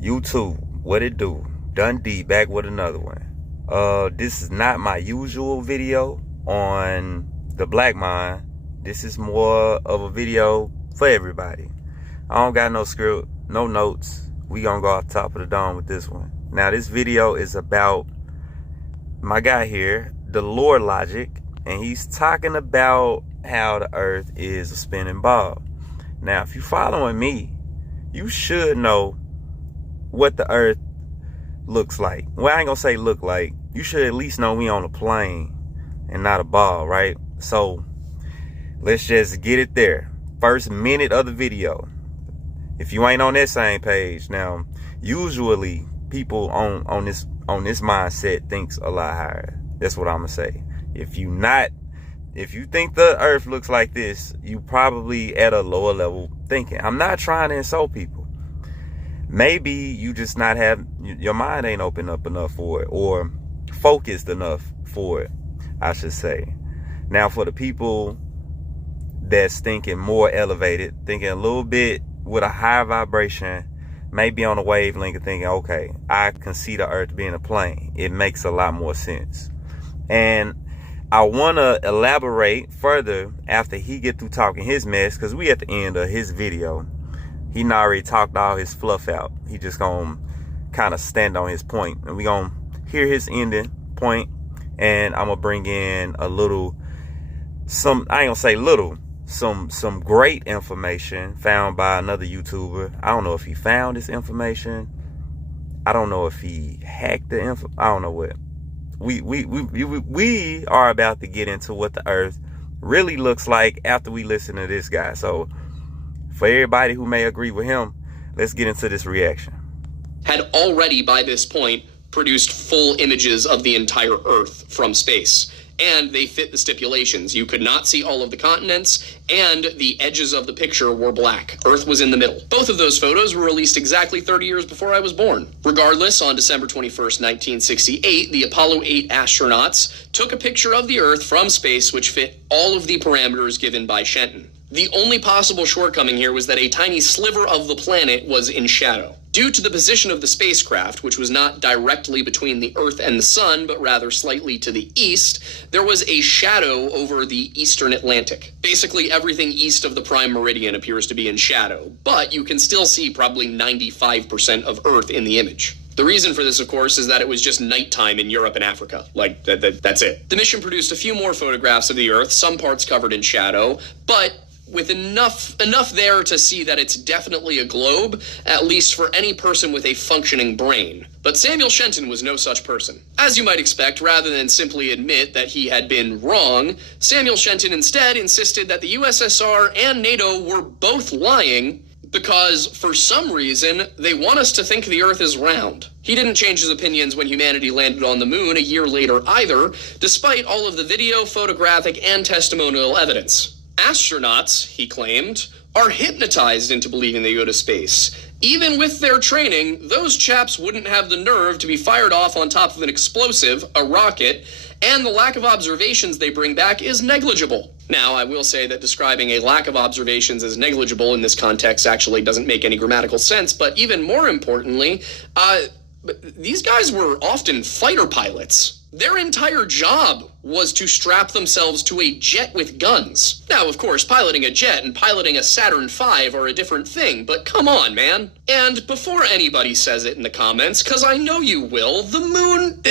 YouTube, what it do? Dundee back with another one. This is not my usual video on the black mind. This is more of a video for everybody. I don't got no script, no notes. We gonna go off the top of the dome with this one. Now this video is about my guy here, the Lord Logic, and he's talking about how the earth is a spinning ball. Now, if you're following me, you should know what the earth looks like. Well, I ain't gonna say look like. You should at least know we on a plane and not a ball, right? So let's just get it there. First minute of the video. If you ain't on that same page, now usually people on this mindset thinks a lot higher. That's what I'm gonna say. If you think the earth looks like this, you probably at a lower level thinking. I'm not trying to insult people. Maybe you just not have, your mind ain't open up enough for it, or focused enough for it, I should say. Now, for the people that's thinking more elevated, thinking a little bit with a higher vibration, maybe on a wavelength of thinking, okay, I can see the earth being a plane. It makes a lot more sense. And I want to elaborate further after he get through talking his mess, because we at the end of his video. He not already talked all his fluff out. He just gonna kind of stand on his point, and we gonna hear his ending point, and I'm gonna bring in a little, I ain't gonna say little, some great information found by another YouTuber. I don't know if he found this information. I don't know if he hacked the info. I don't know what. We are about to get into what the earth really looks like after we listen to this guy. So for everybody who may agree with him, let's get into this reaction. Had already by this point produced full images of the entire earth from space. And they fit the stipulations. You could not see all of the continents, and the edges of the picture were black. Earth was in the middle. Both of those photos were released exactly 30 years before I was born. Regardless, on December 21st, 1968, the Apollo 8 astronauts took a picture of the Earth from space which fit all of the parameters given by Shenton. The only possible shortcoming here was that a tiny sliver of the planet was in shadow. Due to the position of the spacecraft, which was not directly between the Earth and the Sun, but rather slightly to the east, there was a shadow over the eastern Atlantic. Basically, everything east of the prime meridian appears to be in shadow, but you can still see probably 95% of Earth in the image. The reason for this, of course, is that it was just nighttime in Europe and Africa. Like, that's it. The mission produced a few more photographs of the Earth, some parts covered in shadow, but with enough there to see that it's definitely a globe, at least for any person with a functioning brain. But Samuel Shenton was no such person. As you might expect, rather than simply admit that he had been wrong, Samuel Shenton instead insisted that the USSR and NATO were both lying because, for some reason, they want us to think the Earth is round. He didn't change his opinions when humanity landed on the moon a year later either, despite all of the video, photographic, and testimonial evidence. Astronauts, he claimed, are hypnotized into believing they go to space. Even with their training, those chaps wouldn't have the nerve to be fired off on top of an explosive, a rocket, and the lack of observations they bring back is negligible. Now, I will say that describing a lack of observations as negligible in this context actually doesn't make any grammatical sense, but even more importantly, these guys were often fighter pilots. Their entire job was to strap themselves to a jet with guns. Now, of course, piloting a jet and piloting a Saturn V are a different thing, but come on, man. And before anybody says it in the comments, because I know you will, the moon,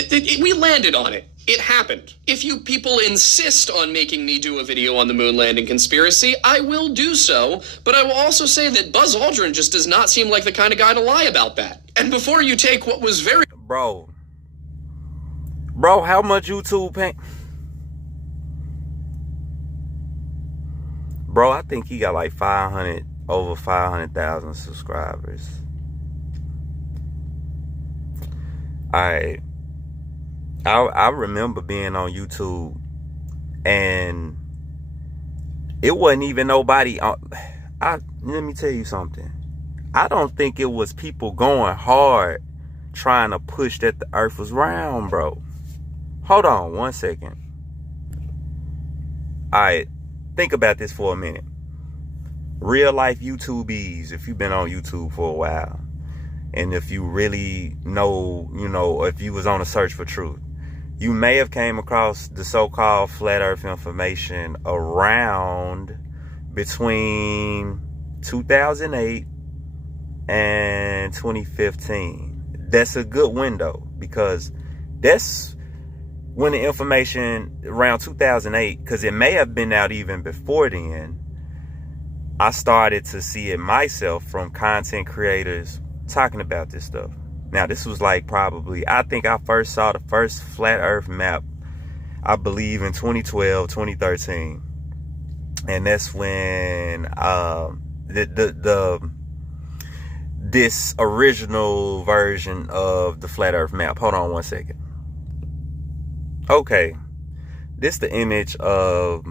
we landed on it. It happened. If you people insist on making me do a video on the moon landing conspiracy, I will do so, but I will also say that Buzz Aldrin just does not seem like the kind of guy to lie about that. And before you take what was very... Bro, how much YouTube pay? Bro, I think he got like over 500,000 subscribers. I remember being on YouTube and it wasn't even nobody on. Let me tell you something. I don't think it was people going hard trying to push that the earth was round, bro. Hold on 1 second. All right, think about this for a minute. Real life YouTubies, if you've been on YouTube for a while, And if you really know, if you was on a search for truth, you may have came across the so-called flat earth information around between 2008 and 2015. That's a good window, because that's when the information around 2008, because it may have been out even before then, I started to see it myself from content creators talking about this stuff. Now, this was like probably, I think I first saw the first flat earth map, I believe in 2012, 2013. And that's when this original version of the flat earth map. Hold on one second. Okay, this the image of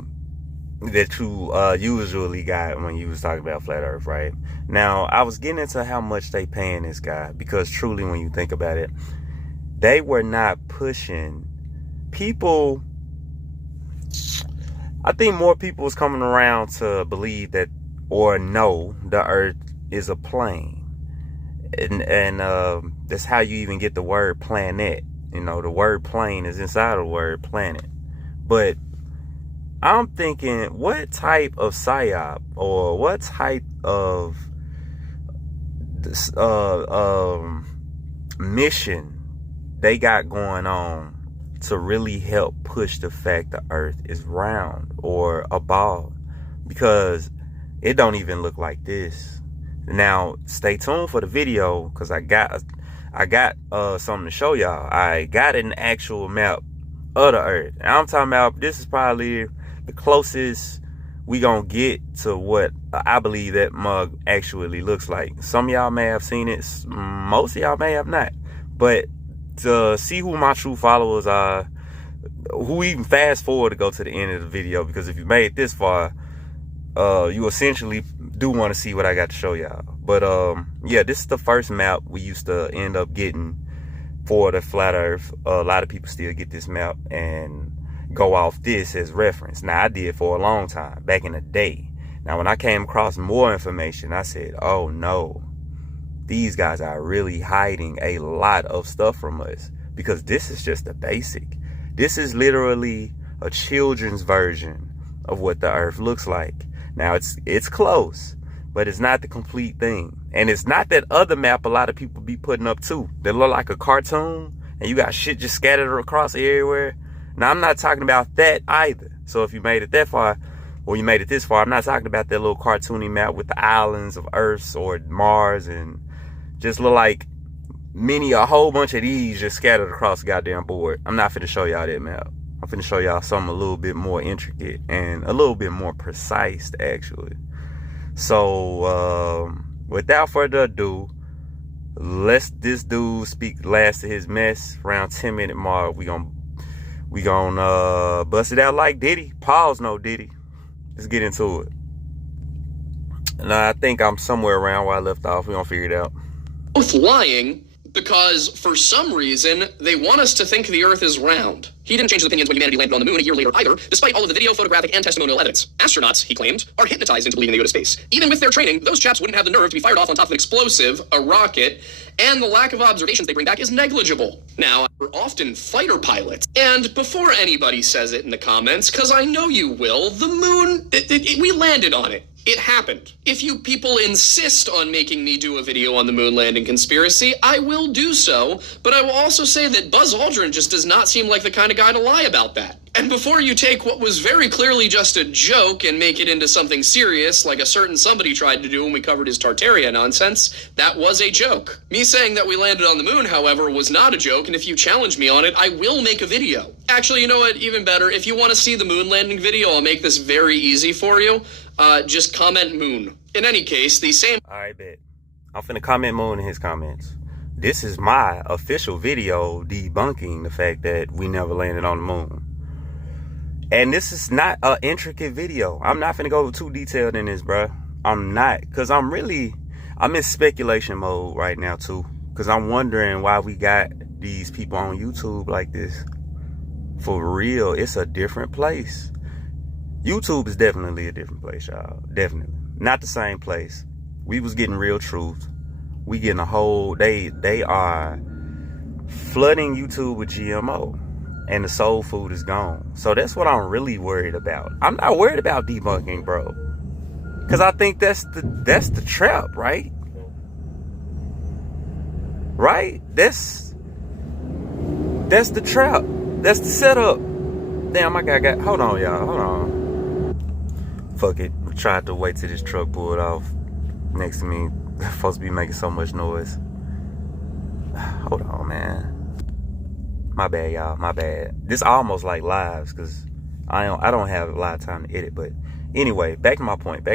that you usually got when you was talking about flat earth, right? Now, I was getting into how much they paying this guy, because truly, when you think about it, they were not pushing people. I think more people was coming around to believe that, or know, the earth is a plane. And that's how you even get the word planet. The word plane is inside of the word planet. But I'm thinking, what type of psyop, or what type of mission they got going on to really help push the fact the earth is round or a ball, because it don't even look like this. Now, stay tuned for the video, because I got something to show y'all. I got an actual map of the earth, and I'm talking about, this is probably the closest we gonna get to what I believe that mug actually looks like. Some of y'all may have seen it, most of y'all may have not. But to see who my true followers are, who even fast forward to go to the end of the video, because if you made it this far, you essentially do want to see what I got to show y'all. But yeah, this is the first map we used to end up getting for the flat earth. A lot of people still get this map and go off this as reference. Now, I did for a long time back in the day. Now, when I came across more information, I said, oh no, these guys are really hiding a lot of stuff from us, because this is just the basic. This is literally a children's version of what the earth looks like. Now, it's close, but it's not the complete thing. And it's not that other map a lot of people be putting up too, that look like a cartoon and you got shit just scattered across everywhere. Now, I'm not talking about that either. So if you made it that far, or you made it this far, I'm not talking about that little cartoony map with the islands of Earth or Mars and just look like a whole bunch of these just scattered across the goddamn board. I'm not finna show y'all that map. I'm finna show y'all something a little bit more intricate and a little bit more precise, actually. So, without further ado, let's this dude speak last of his mess. Around 10-minute mark, we gonna bust it out like Diddy. Pause, no Diddy. Let's get into it. Now, I think I'm somewhere around where I left off. We're gonna figure it out. Both lying, because for some reason they want us to think the earth is round. He didn't change his opinions when humanity landed on the moon a year later either, despite all of the video, photographic, and testimonial evidence. Astronauts, he claimed, are hypnotized into believing they go to space. Even with their training, those chaps wouldn't have the nerve to be fired off on top of an explosive, a rocket, and the lack of observations they bring back is negligible. Now, we're often fighter pilots. And before anybody says it in the comments, because I know you will, the moon, we landed on it. It happened. If you people insist on making me do a video on the moon landing conspiracy, I will do so, but I will also say that Buzz Aldrin just does not seem like the kind of guy to lie about that. And before you take what was very clearly just a joke and make it into something serious, like a certain somebody tried to do when we covered his Tartaria nonsense, that was a joke. Me saying that we landed on the moon, however, was not a joke, and if you challenge me on it, I will make a video. Actually, you know what? Even better, if you want to see the moon landing video, I'll make this very easy for you. Just comment moon. In any case, the same... Alright, bet. I'm finna comment moon in his comments. This is my official video debunking the fact that we never landed on the moon. And this is not an intricate video. I'm not finna go too detailed in this, bruh. I'm not. Because I'm in speculation mode right now, too. Because I'm wondering why we got these people on YouTube like this. For real, it's a different place. YouTube is definitely a different place, y'all. Definitely. Not the same place. We was getting real truth. we getting a whole, they are flooding YouTube with GMO, and the soul food is gone. So that's what I'm really worried about. I'm not worried about debunking, bro, because I think that's the trap, right? Right? That's the trap. That's the setup. Damn, my guy got, hold on, y'all, hold on. Fuck it. We tried to wait till this truck pulled off next to me. They're supposed to be making so much noise. Hold on, man. My bad, y'all. My bad. This almost like lives, because I don't have a lot of time to edit. But anyway, back to my point.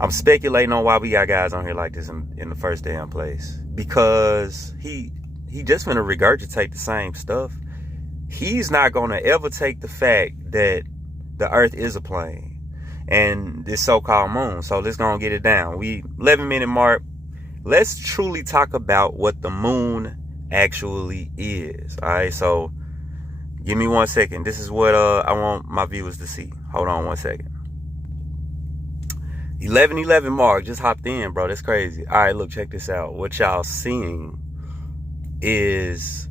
I'm speculating on why we got guys on here like this in the first damn place. Because he just gonna regurgitate the same stuff. He's not gonna ever take the fact that the earth is a plane and this so-called moon. So let's go and get it down. We 11-minute mark. Let's truly talk about what the moon actually is. All right, so give me 1 second. This is what I want my viewers to see. Hold on 1 second. 11:11 mark, just hopped in, bro. That's crazy. All right, look, check this out. What y'all seeing is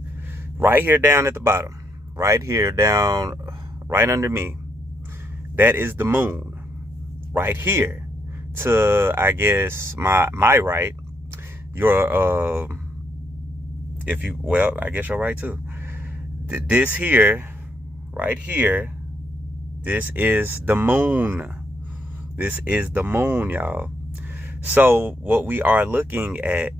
right here down at the bottom, right here down, right under me. That is the moon. Right here to, I guess, my right. Your if you, well, I guess you're right too. This here, right here, this is the moon. This is the moon, y'all. So what we are looking at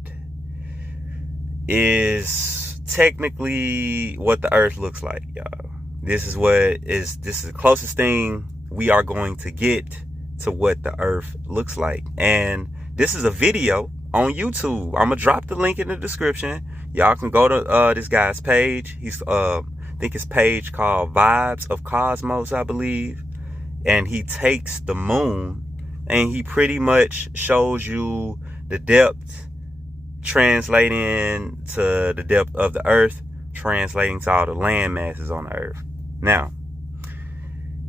is technically what the earth looks like, y'all. This is the closest thing we are going to get to what the earth looks like. And this is a video on YouTube. I'm gonna drop the link in the description. Y'all can go to this guy's page. He's I think his page called Vibes of Cosmos, I believe. And he takes the moon and he pretty much shows you the depth, translating to the depth of the earth, translating to all the land masses on the earth. Now,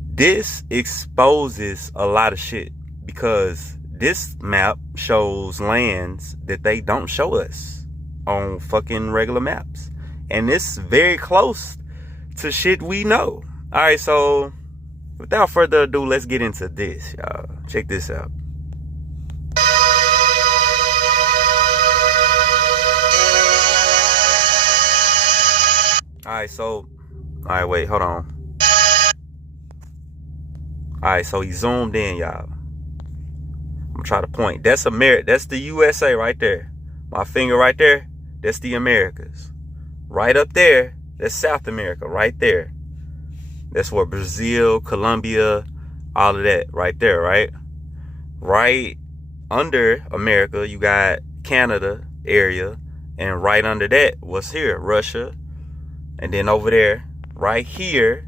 this exposes a lot of shit, because this map shows lands that they don't show us on fucking regular maps. And it's very close to shit we know. All right, so without further ado, let's get into this, y'all. Check this out. All right, wait, hold on. All right, so he zoomed in, y'all. I'm gonna try to point. That's America. That's the USA right there. My finger right there, that's the Americas. Right up there, that's South America right there. That's where Brazil, Colombia, all of that right there, right? Right under America, you got Canada area. And right under that, what's here? Russia. And then over there, right here,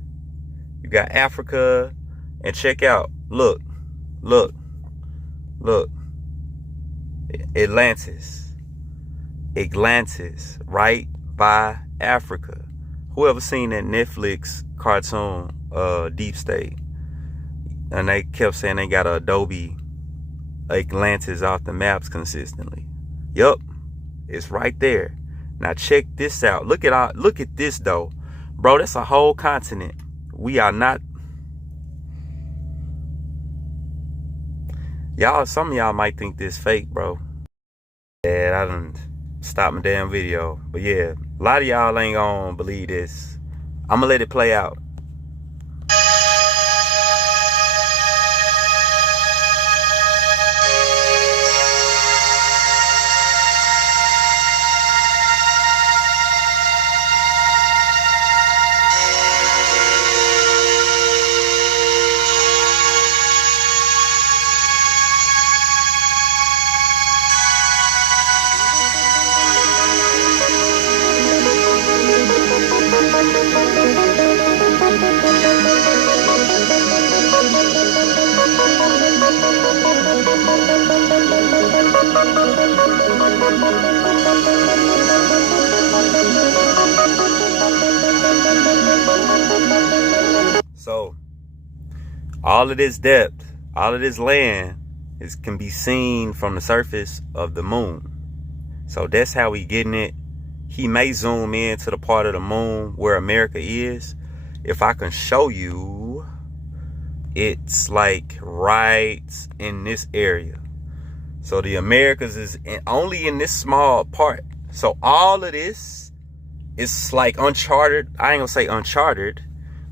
you got Africa. And check out, look. Atlantis, right by Africa. Whoever seen that Netflix cartoon, Deep State, and they kept saying they got Adobe Atlantis off the maps consistently. Yup, it's right there. Now check this out. Look at this though, bro. That's a whole continent. We are not. Y'all, some of y'all might think this fake, bro. Yeah, I done stopped my damn video. But yeah, a lot of y'all ain't gonna believe this. I'm gonna let it play out. So all of this depth, all of this land It can be seen from the surface of the moon. So that's how he getting it. He may zoom in to the part of the moon where America is. If I can show you, it's like right in this area. So the Americas is only in this small part. So all of this is like uncharted. I ain't gonna say uncharted,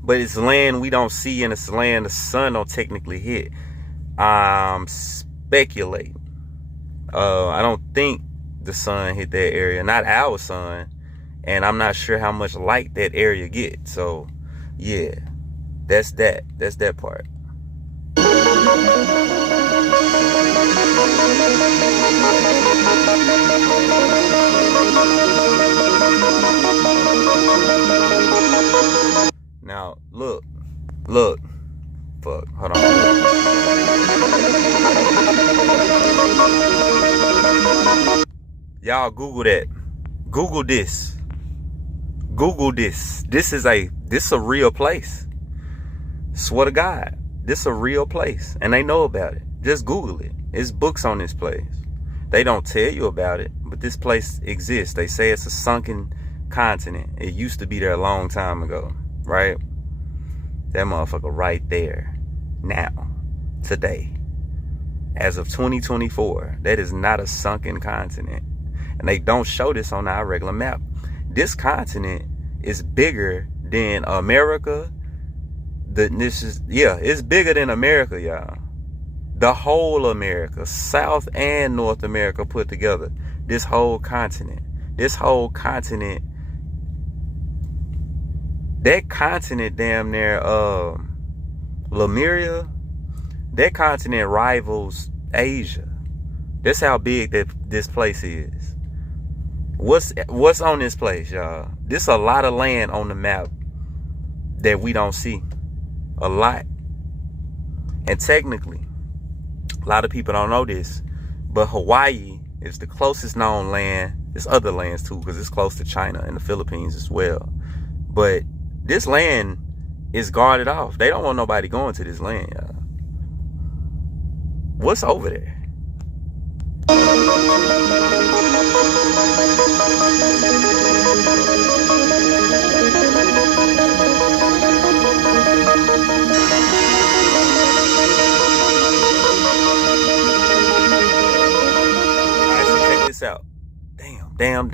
but it's land we don't see, and it's land the sun don't technically hit. I'm speculating. I don't think the sun hit that area, not our sun, and I'm not sure how much light that area gets. So yeah, that's that part. Now look, fuck, hold on. Y'all Google that. Google this. This is a real place. Swear to God, this is a real place, and they know about it. Just Google it. It's books on this place. They don't tell you about it, but this place exists. They say it's a sunken continent. It used to be there a long time ago, right? That motherfucker right there. Now, today, as of 2024, that is not a sunken continent. And they don't show this on our regular map. This continent is bigger than America. It's bigger than America, y'all. The whole America, South and North America put together. This whole continent. That continent damn near Lemuria, that continent rivals Asia. That's how big this place is. What's on this place, y'all? There's a lot of land on the map that we don't see. A lot. And technically, a lot of people don't know this, but Hawaii is the closest known land. There's other lands too, because it's close to China and the Philippines as well. But this land is guarded off. They don't want nobody going to this land, y'all. What's over there? Alright, so check this out. Damn. Bro,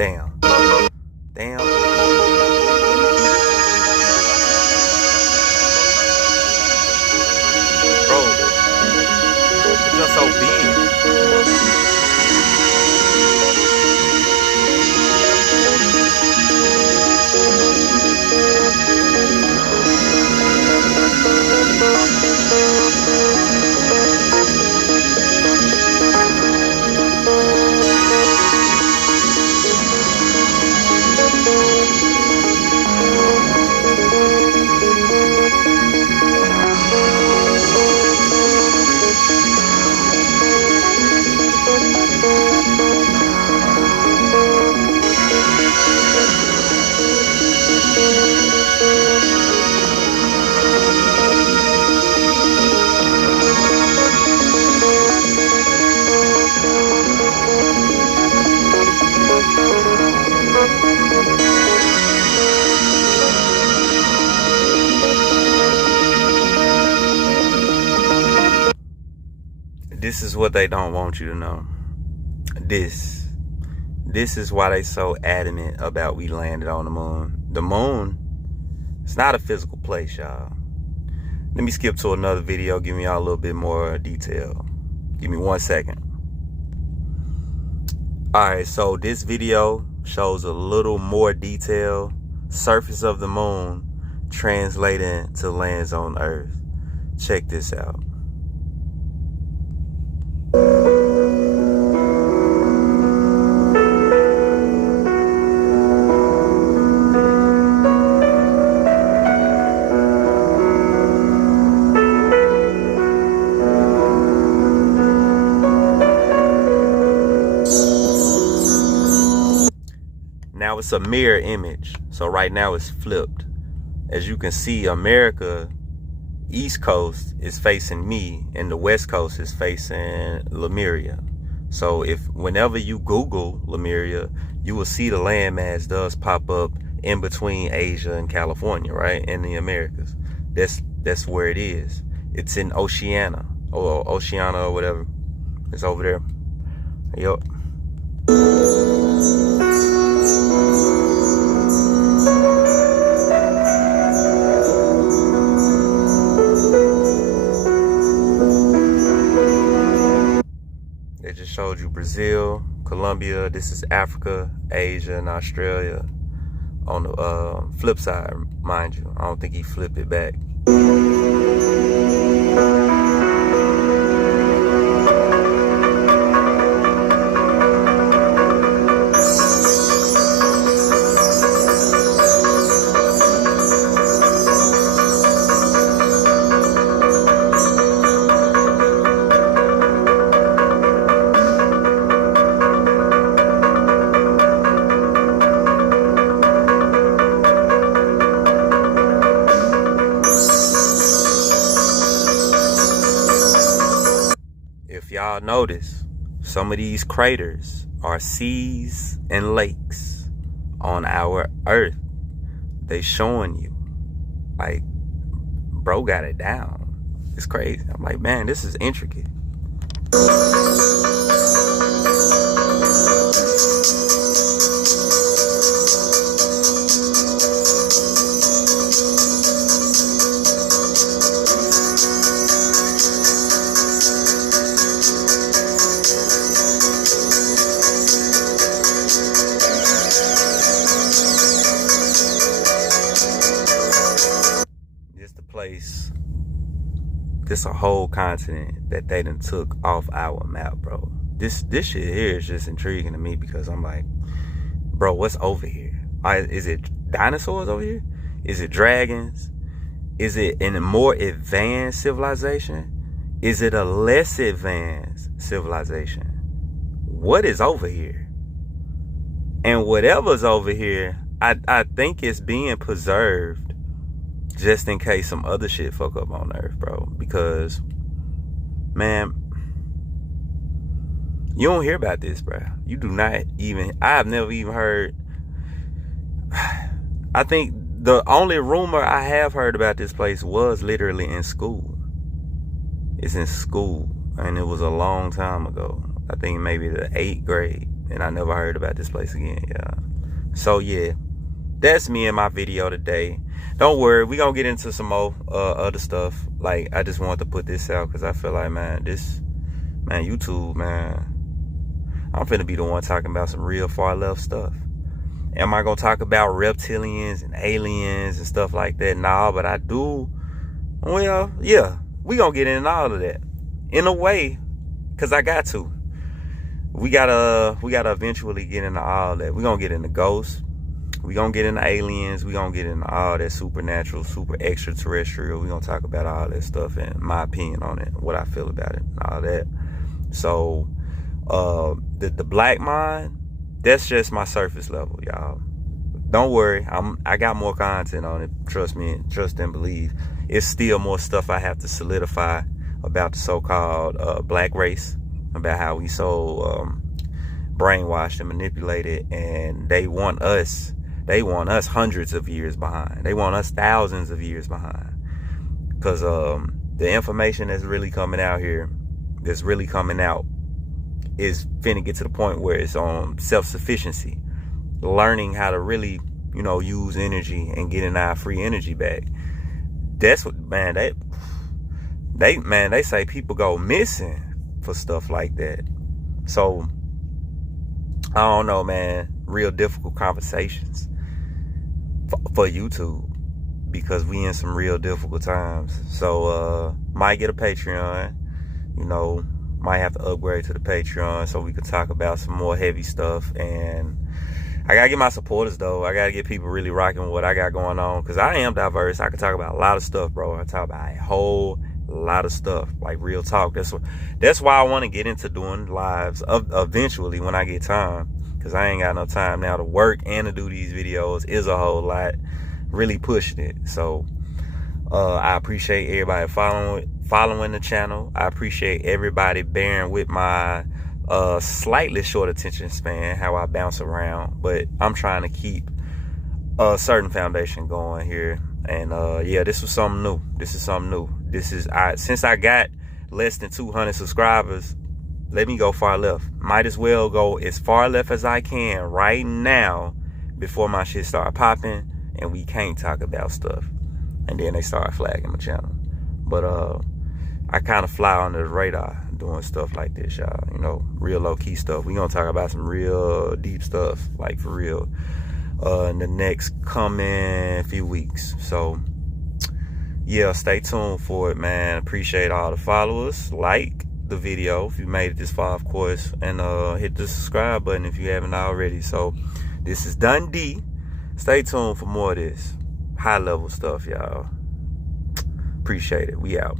it's just so big. This is what they don't want you to know. This is why they so adamant about we landed on the moon. The moon, it's not a physical place, y'all. Let me skip to another video, give y'all a little bit more detail. Give me 1 second. Alright, so this video shows a little more detail. Surface of the moon translating to lands on Earth. Check this out. Now it's a mirror image. So right now it's flipped. As you can see, America East Coast is facing me and the West Coast is facing Lemuria. So whenever you Google Lemuria, you will see the landmass does pop up in between Asia and California, right? In the Americas. That's where it is. It's in Oceania or whatever. It's over there. Yup. They just showed you Brazil, Colombia. This is Africa, Asia, and Australia. On the flip side, mind you. I don't think he flipped it back. If y'all notice, some of these craters are seas and lakes on our earth. They showing you, like, bro got it down. It's crazy. I'm like, man, this is intricate. Place, this a whole continent that they done took off our map, bro. This shit here is just intriguing to me because I'm like, bro, what's over here? Is it dinosaurs over here? Is it dragons? Is it in a more advanced civilization? Is it a less advanced civilization? What is over here? And whatever's over here, I think it's being preserved just in case some other shit fuck up on Earth, bro. Because, man, you don't hear about this, bro. You do not even, I've never even heard. I think the only rumor I have heard about this place was literally in school. It's in school, and it was a long time ago. I think maybe the 8th grade, and I never heard about this place again, yeah. So, yeah, that's me in my video today. Don't worry, we gonna get into some more other stuff. Like, I just wanted to put this out because I feel like, man, YouTube, man, I'm finna be the one talking about some real far left stuff. Am I gonna talk about reptilians and aliens and stuff like that? Nah, but I do. Well, yeah, we gonna get into all of that in a way, cause I got to. We gotta eventually get into all that. We gonna get into ghosts. We gonna get into aliens. We gonna get into all that supernatural, super extraterrestrial. We gonna talk about all that stuff and my opinion on it, what I feel about it, and all that. So, the black mind, that's just my surface level, y'all. Don't worry, I got more content on it. Trust me, trust and believe. It's still more stuff I have to solidify about the so-called black race, about how we so brainwashed and manipulated, and they want us hundreds of years behind. They want us thousands of years behind. Because the information that's really coming out here, is finna get to the point where it's on self-sufficiency. Learning how to really, use energy and getting our free energy back. That's what, man, they say people go missing for stuff like that. So, I don't know, man. Real difficult conversations for YouTube because we in some real difficult times. So might get a Patreon, might have to upgrade to the Patreon so we can talk about some more heavy stuff. And I gotta get my supporters though. I gotta get people really rocking with what I got going on because I am diverse. I can talk about a lot of stuff, bro. I talk about a whole lot of stuff, like real talk. That's why I want to get into doing lives eventually when I get time. Because I ain't got no time now to work and to do these videos is a whole lot. Really pushing it. So, I appreciate everybody following the channel. I appreciate everybody bearing with my slightly short attention span, how I bounce around, but I'm trying to keep a certain foundation going here. And yeah, this was something new. This is something new. Since I got less than 200 subscribers, let me go far left. Might as well go as far left as I can right now before my shit start popping and we can't talk about stuff. And then they start flagging my channel. But I kind of fly under the radar doing stuff like this, y'all. You know, real low-key stuff. We gonna talk about some real deep stuff, like for real, in the next coming few weeks. So yeah, stay tuned for it, man. Appreciate all the followers. Like the video if you made it this far, of course, and hit the subscribe button if you haven't already. So this is Dundee. Stay tuned for more of this high level stuff, y'all. Appreciate it. We out.